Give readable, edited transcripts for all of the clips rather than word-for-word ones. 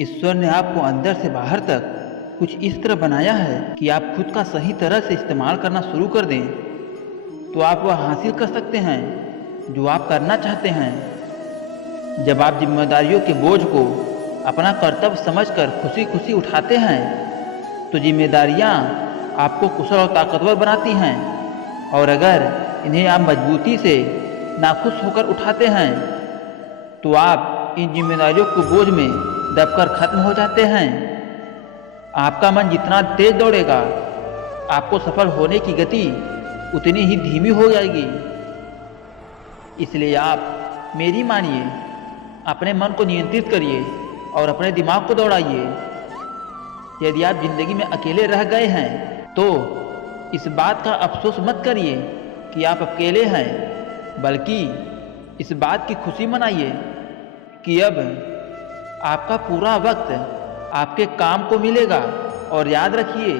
ईश्वर ने आपको अंदर से बाहर तक कुछ इस तरह बनाया है कि आप खुद का सही तरह से इस्तेमाल करना शुरू कर दें तो आप वह हासिल कर सकते हैं जो आप करना चाहते हैं। जब आप जिम्मेदारियों के बोझ को अपना कर्तव्य समझकर खुशी खुशी उठाते हैं तो जिम्मेदारियां आपको कुशल और ताकतवर बनाती हैं, और अगर इन्हें आप मजबूती से नाखुश होकर उठाते हैं तो आप इन जिम्मेदारियों के बोझ में दबकर खत्म हो जाते हैं। आपका मन जितना तेज दौड़ेगा, आपको सफल होने की गति उतनी ही धीमी हो जाएगी। इसलिए आप मेरी मानिए, अपने मन को नियंत्रित करिए और अपने दिमाग को दौड़ाइए। यदि आप जिंदगी में अकेले रह गए हैं तो इस बात का अफसोस मत करिए कि आप अकेले हैं, बल्कि इस बात की खुशी मनाइए कि अब आपका पूरा वक्त आपके काम को मिलेगा। और याद रखिए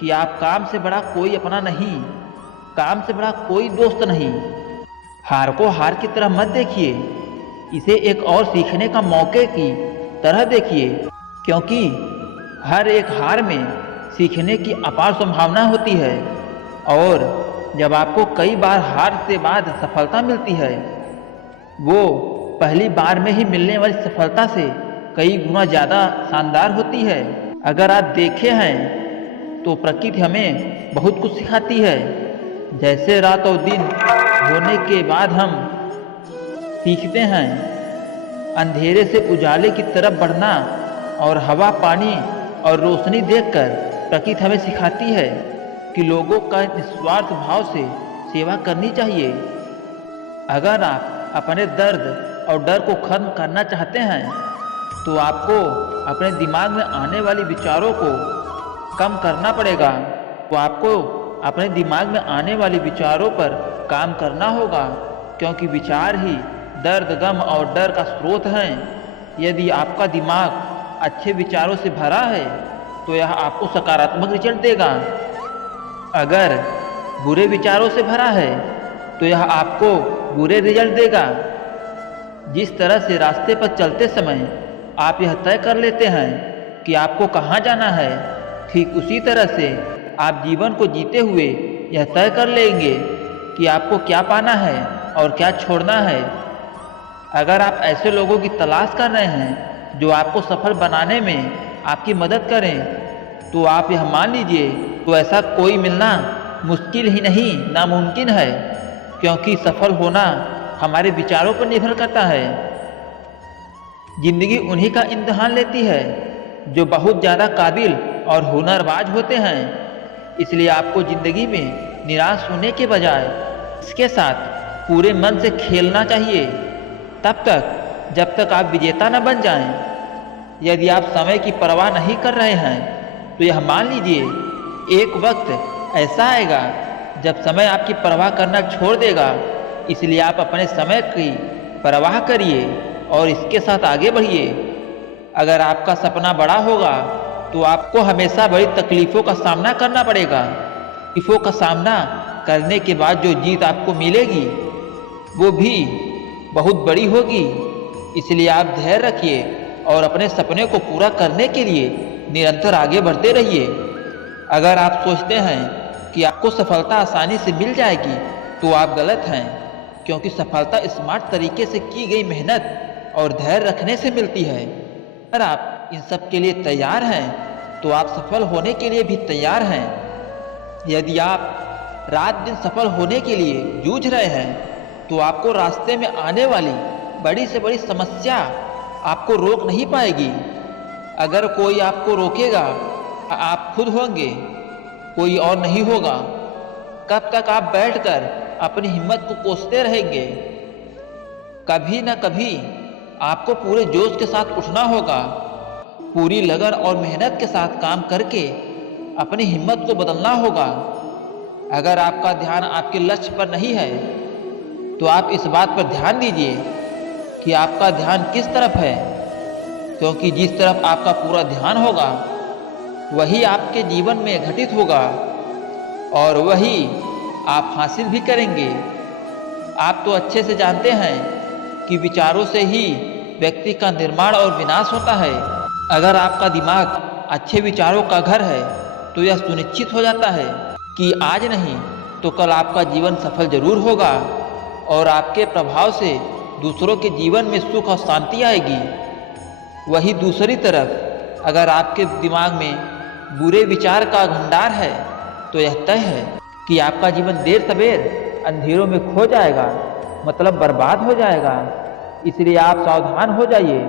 कि आप काम से बड़ा कोई अपना नहीं, काम से बड़ा कोई दोस्त नहीं। हार को हार की तरह मत देखिए, इसे एक और सीखने का मौके की तरह देखिए, क्योंकि हर एक हार में सीखने की अपार संभावना होती है। और जब आपको कई बार हार से बाद सफलता मिलती है, वो पहली बार में ही मिलने वाली सफलता से कई गुना ज़्यादा शानदार होती है। अगर आप देखे हैं तो प्रकृति हमें बहुत कुछ सिखाती है। जैसे रात और दिन होने के बाद हम सीखते हैं अंधेरे से उजाले की तरफ बढ़ना, और हवा, पानी और रोशनी देखकर प्रकृति हमें सिखाती है कि लोगों का निस्वार्थ भाव से सेवा करनी चाहिए। अगर आप अपने दर्द और डर को खत्म करना चाहते हैं तो आपको अपने दिमाग में आने वाले विचारों को कम करना पड़ेगा। तो आपको अपने दिमाग में आने वाले विचारों पर काम करना होगा, क्योंकि विचार ही दर्द, गम और डर का स्रोत हैं। यदि आपका दिमाग अच्छे विचारों से भरा है तो यह आपको सकारात्मक रिजल्ट देगा। अगर बुरे विचारों से भरा है तो यह आपको बुरे रिजल्ट देगा। जिस तरह से रास्ते पर चलते समय आप यह तय कर लेते हैं कि आपको कहाँ जाना है, ठीक उसी तरह से आप जीवन को जीते हुए यह तय कर लेंगे कि आपको क्या पाना है और क्या छोड़ना है। अगर आप ऐसे लोगों की तलाश कर रहे हैं जो आपको सफल बनाने में आपकी मदद करें तो आप यह मान लीजिए तो ऐसा कोई मिलना मुश्किल ही नहीं, नामुमकिन है, क्योंकि सफल होना हमारे विचारों पर निर्भर करता है। जिंदगी उन्हीं का इम्तिहान लेती है जो बहुत ज़्यादा काबिल और हुनरबाज होते हैं। इसलिए आपको ज़िंदगी में निराश होने के बजाय इसके साथ पूरे मन से खेलना चाहिए, तब तक जब तक आप विजेता न बन जाएं। यदि आप समय की परवाह नहीं कर रहे हैं तो यह मान लीजिए एक वक्त ऐसा आएगा जब समय आपकी परवाह करना छोड़ देगा। इसलिए आप अपने समय की परवाह करिए और इसके साथ आगे बढ़िए। अगर आपका सपना बड़ा होगा तो आपको हमेशा बड़ी तकलीफ़ों का सामना करना पड़ेगा। तकलीफ़ों का सामना करने के बाद जो जीत आपको मिलेगी वो भी बहुत बड़ी होगी। इसलिए आप धैर्य रखिए और अपने सपने को पूरा करने के लिए निरंतर आगे बढ़ते रहिए। अगर आप सोचते हैं कि आपको सफलता आसानी से मिल जाएगी तो आप गलत हैं, क्योंकि सफलता स्मार्ट तरीके से की गई मेहनत और धैर्य रखने से मिलती है। अगर आप इन सब के लिए तैयार हैं तो आप सफल होने के लिए भी तैयार हैं। यदि आप रात दिन सफल होने के लिए जूझ रहे हैं तो आपको रास्ते में आने वाली बड़ी से बड़ी समस्या आपको रोक नहीं पाएगी। अगर कोई आपको रोकेगा आप खुद होंगे, कोई और नहीं होगा। कब तक आप बैठकर अपनी हिम्मत को कोसते रहेंगे? कभी न कभी आपको पूरे जोश के साथ उठना होगा। पूरी लगन और मेहनत के साथ काम करके अपनी हिम्मत को बदलना होगा। अगर आपका ध्यान आपके लक्ष्य पर नहीं है तो आप इस बात पर ध्यान दीजिए कि आपका ध्यान किस तरफ है, क्योंकि जिस तरफ आपका पूरा ध्यान होगा वही आपके जीवन में घटित होगा और वही आप हासिल भी करेंगे। आप तो अच्छे से जानते हैं कि विचारों से ही व्यक्ति का निर्माण और विनाश होता है। अगर आपका दिमाग अच्छे विचारों का घर है तो यह सुनिश्चित हो जाता है कि आज नहीं तो कल आपका जीवन सफल जरूर होगा और आपके प्रभाव से दूसरों के जीवन में सुख और शांति आएगी। वही दूसरी तरफ अगर आपके दिमाग में बुरे विचार का भंडार है तो यह तय है कि आपका जीवन देर सवेर अंधेरों में खो जाएगा, मतलब बर्बाद हो जाएगा। इसलिए आप सावधान हो जाइए